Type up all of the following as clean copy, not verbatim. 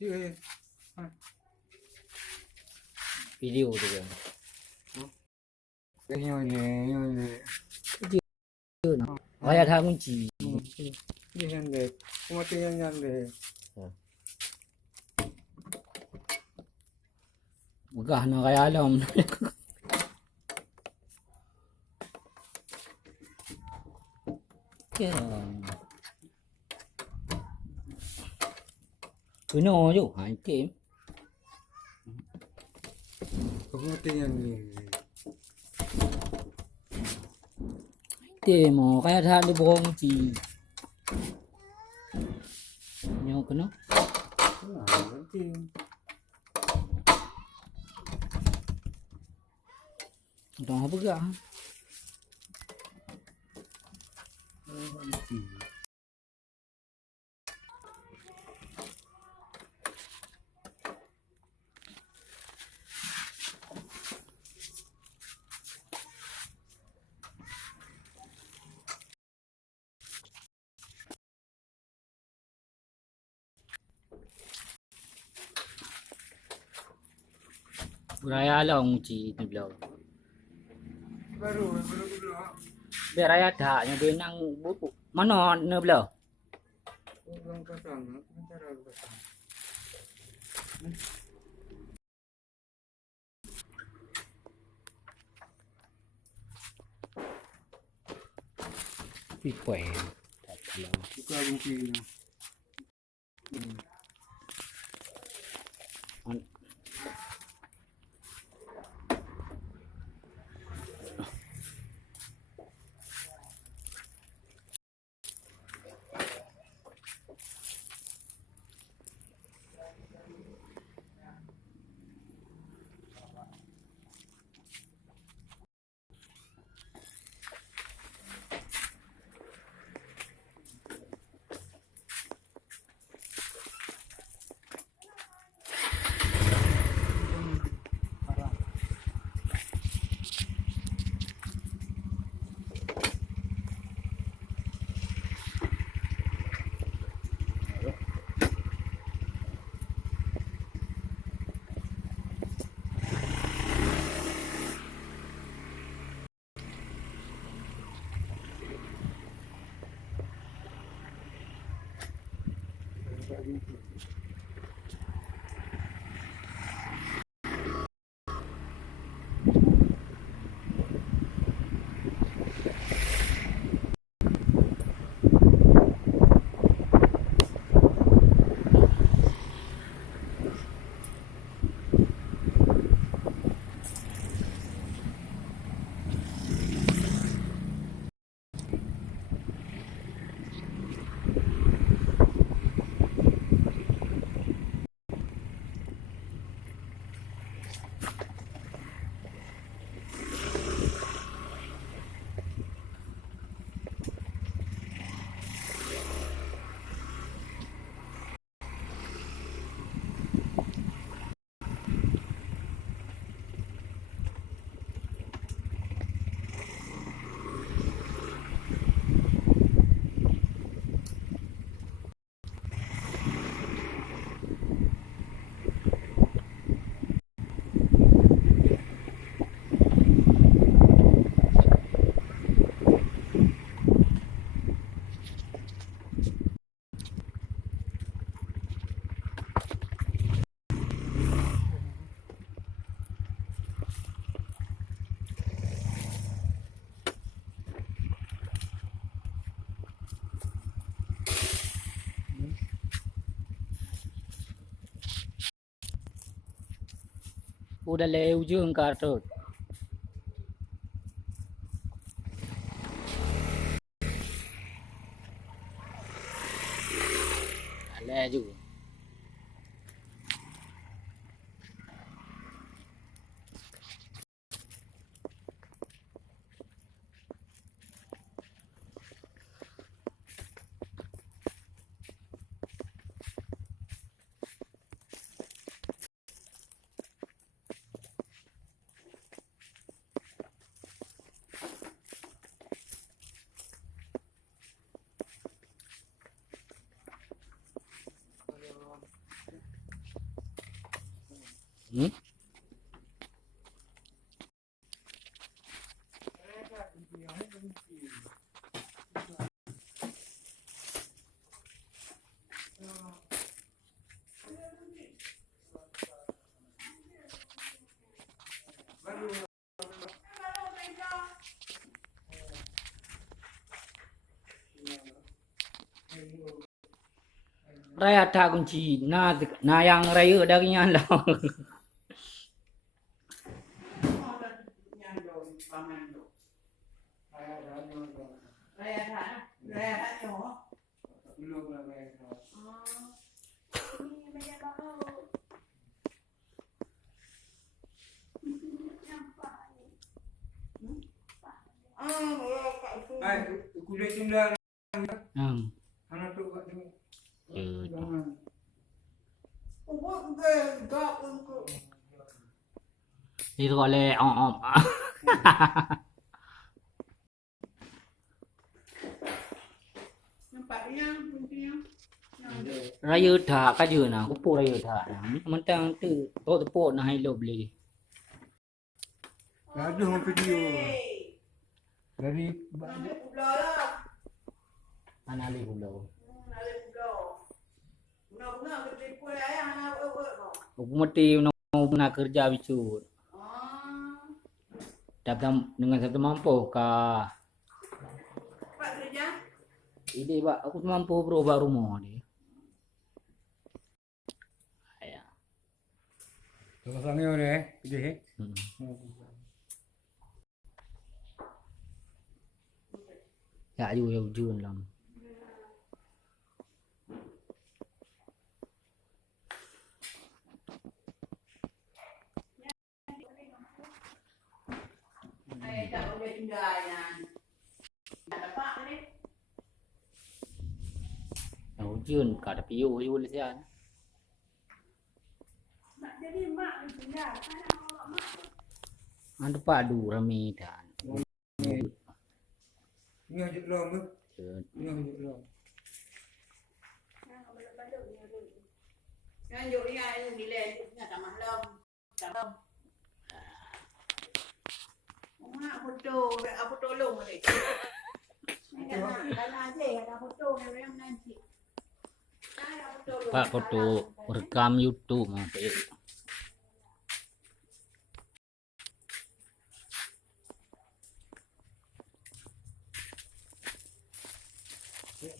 Iya. Video tu kan. Ini. Video nak. Ayat hak kunci. Ini hande. Kumatian hande. Megah nak kaya alam. Ya. Kena je. Ha, itim. Kumatian ni. Itim mo. Kaya hak dia borong kunci. Nyo kena. Penting. Dah apa gak? Raya lah kunci ni belau. Baru dulu. Biar raya dah yang benang buku. Mana ni belau? Belum pasang. Cara pasang. Pipoy. Buka kunci ni. Udah le ujung kartu. Le juga. Hmm? Raya tak kunci. Na yang raya darinya lah. Raya tak? Raya tak nyawa? Belum lah bayar. Ini banyak bau. Ai, kulit tunda Hmm. anak tu kat tu. Ya. Jangan. Itu oleh om. Nampak yang kuncinya. Raya tak kaja nah. Kupu raya tak. Mentang tu. Kau tepuk nak hello beli. Ada orang video. Dari Ambil pula lah. Mana ali pulau. Ambil pula. Guna-guna ketipu ayah nak buat kau. Aku mesti nak kerja bisu. Tapi dengan satu mampu kah? Pak kerja? Ini pak aku mampu berubah rumah ni. Ya. pasangnya ni, gede. Ya juga yang jun lah. Tak boleh tinggal yang. Tak dapat ni. Yang jun kah ada piu le sian. Mak jadi mak ni tinggal. Mana orang mak? Ada padu rami dan. Ini aja belum ke? Ini aja belum. Yang jauh ni ada nilai nak tak malam. Tak malam. Mak foto, aku tolong ni. Kalau aje ada foto yang nanti. Pak foto rekam YouTube mah.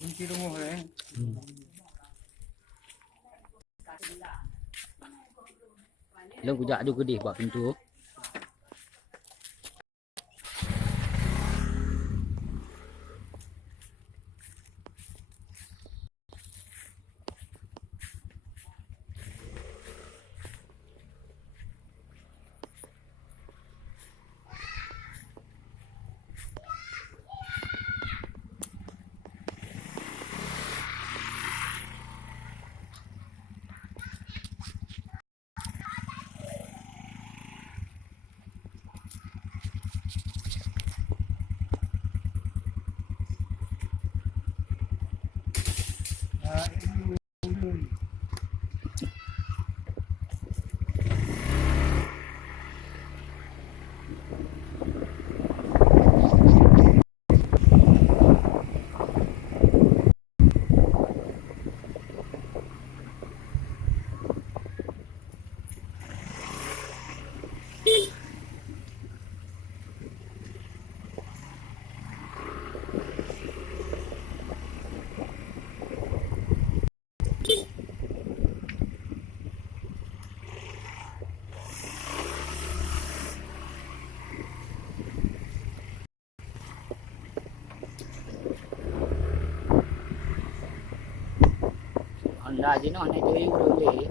Kunci rumah ni. Lo kujak juga deh buat pintu. Honda je no naik tu boleh.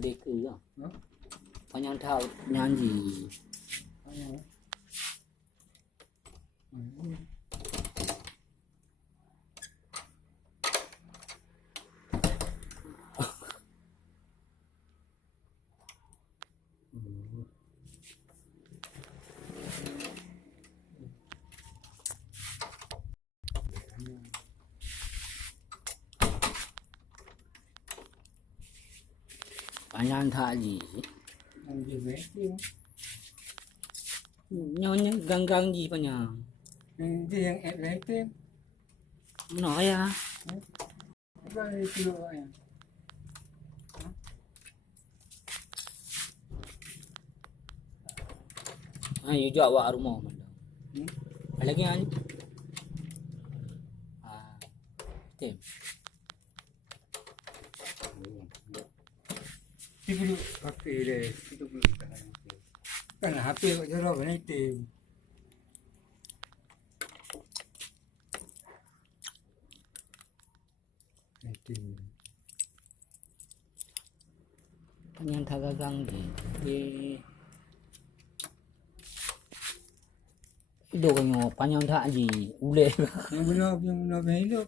Adik ke lah. Ha? Panjang tahu nyanyi. Panjang tak je. Dia vesting. Nyonya gang-gang je panjang. Dia yang Atlantic. Mana ya? Bukan itu ya. You jual awak rumah mana? Lagi ni. Tem. Itu dulu pakai deh. Itu dulu kan HP kat jorok ni tim. Tim. Panjang tak gang je. Hidup kan panjang tak je. Boleh. Yang benar hidup.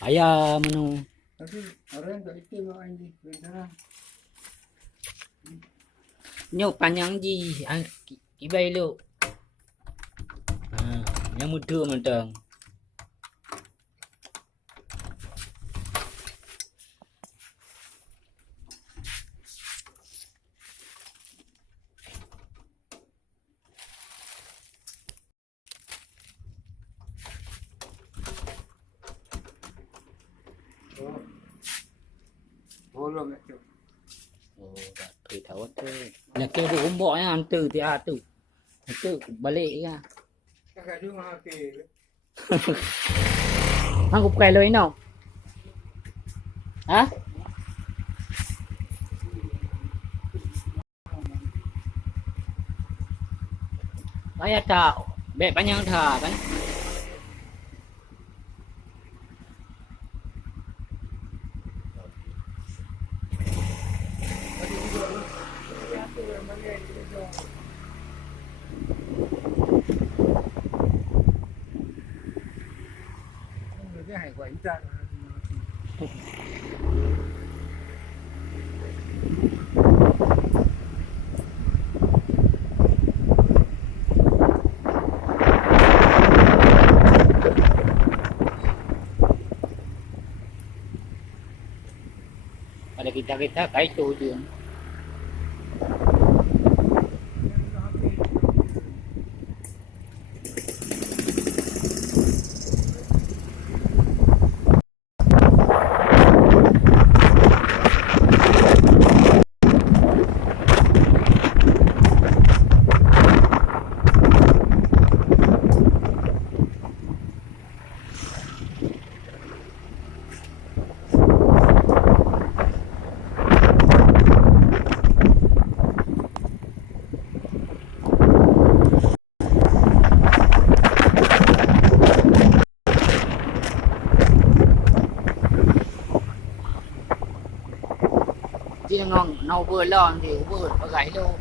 Ayah mana? Tapi orang tak itu bawa ini. Benar. Nyok panjang je. Kibai lu. Yang muda mentang. Bolong itu. Oh, tak tahu tu. Nak kira rumbak yang hantu dia tu. Itu balik ya. Kakak juga HP. Aku pakai lo ini. Ha? Saya tak. Beg panjang tak kan? Dia hai quả ta. Pada kita kait tu je. Dia ngon nâu vừa lon thì vừa có gãy luôn.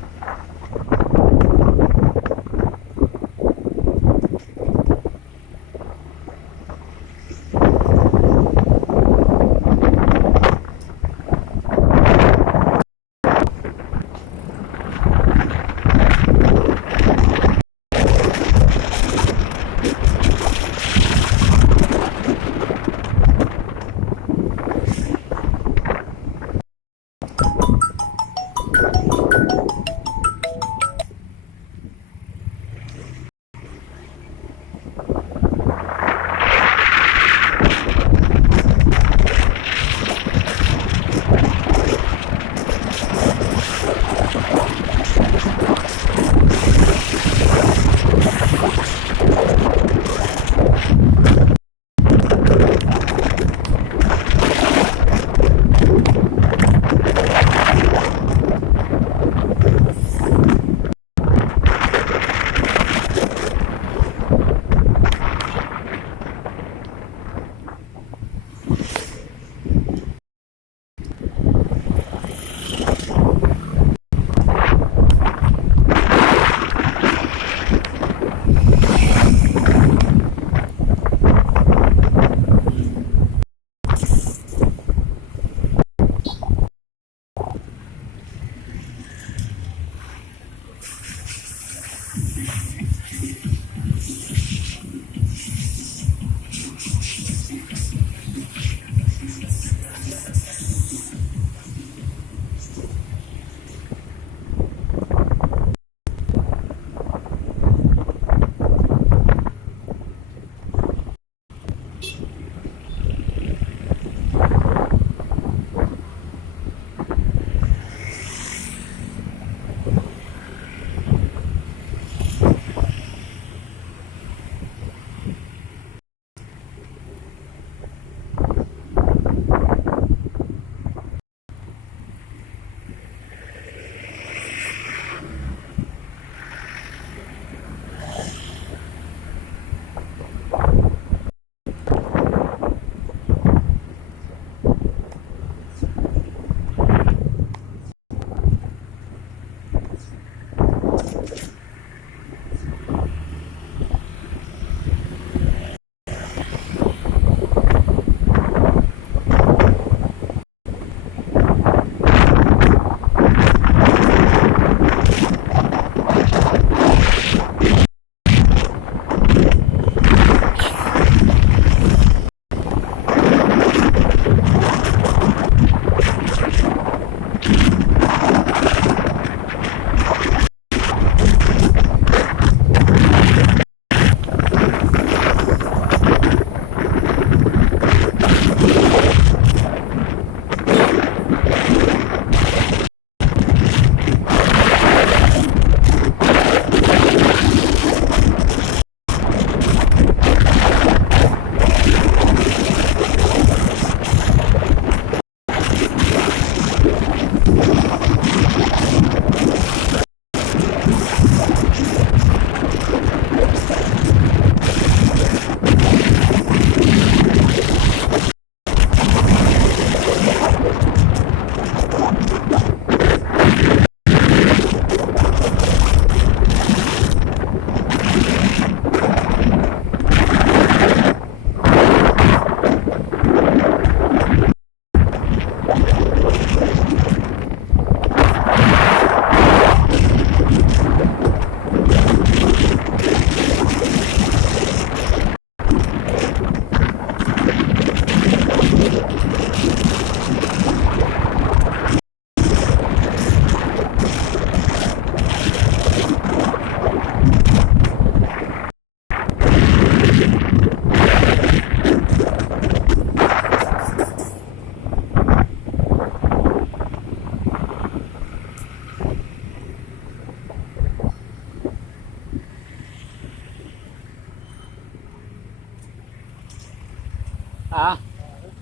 Ah,